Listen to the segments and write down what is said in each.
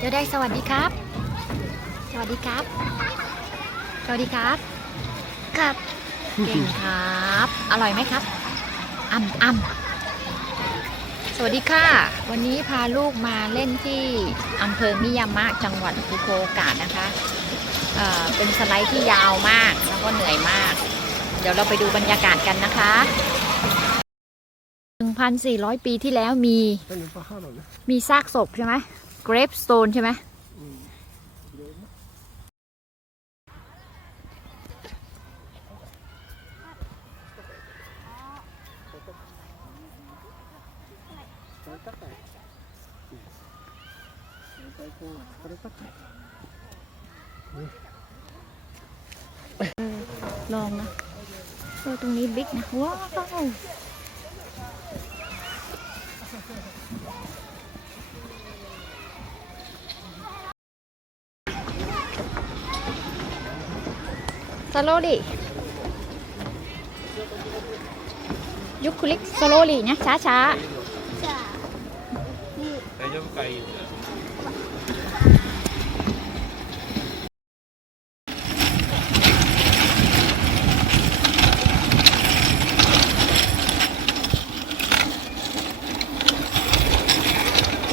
เดี๋ยวได้สวัสดีครับ สวัสดีครับ สวัสดีครับกับ เก่งครับ อร่อยไหมครับอ่ำอ่ำสวัสดีค่ะ วันนี้พาลูกมาเล่นที่อำเภอมิยามะจังหวัดฟุโอกะนะคะเอ่อเป็นสไลด์ที่ยาวมากแล้วก็เหนื่อยมาก เดี๋ยวเราไปดูบรรยากาศกันนะคะ1,400 ปีที่แล้วมีเป็นปลาข้าวหรอมีซากศพใช่ไหม gravestone ใช่ไหมลองนะเออตรงนี้บิ๊กนะ ว้าว slowly ยุคคลิก slowly นะช้าช้า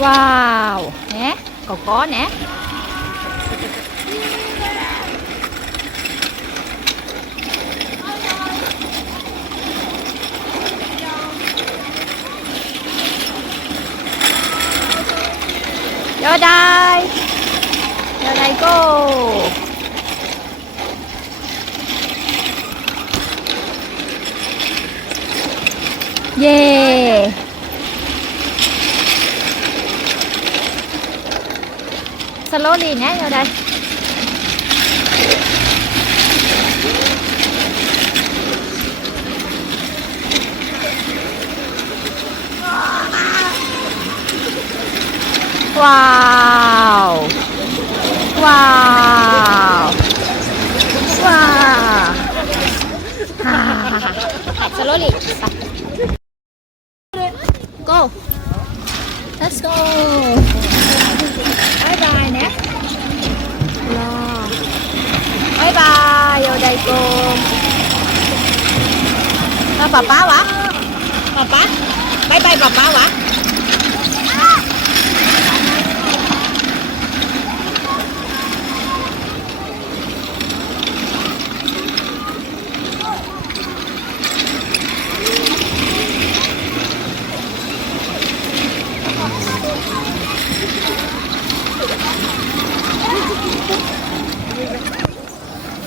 ว้าวเนี่ยก็ก้อนเนี่ย อดได้ยอดได้โก้เย้สโลลีนะยอดได้ ว้าว ว้าว ว้าวฮ่าฮ่าฮ่าสโลลีไป go let's go บายบายนะรอบายบายโยไดโกแล้วป๊าป๊าวะป๊าป๊าบายบายป๊าป๊าวะ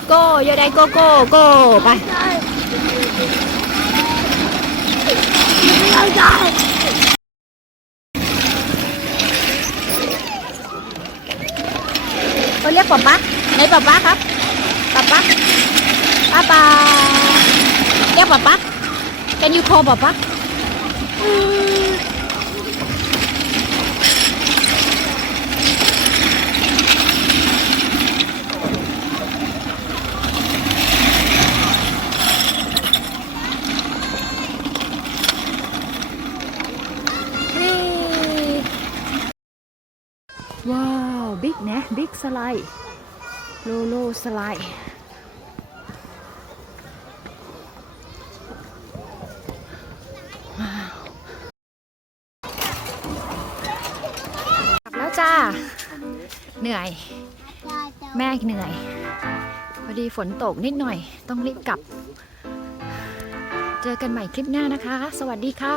โก้โยไดโกโก้โก้ไป เราได้ ก็เรียก ป๊าป๊าไหนป๊าป๊าครับป๊าป๊าป๊าป๊าเรียกป๊าป๊า Can you call ป๊าป๊า ว้าวบิ๊กนะบิ๊กสไลด์โลโลสไลด์ว้าวกลับแล้วจ้า เหนื่อย แม่เหนื่อย พอดีฝนตกนิดหน่อย ต้องรีบกลับ เจอกันใหม่คลิปหน้านะคะ สวัสดีค่ะ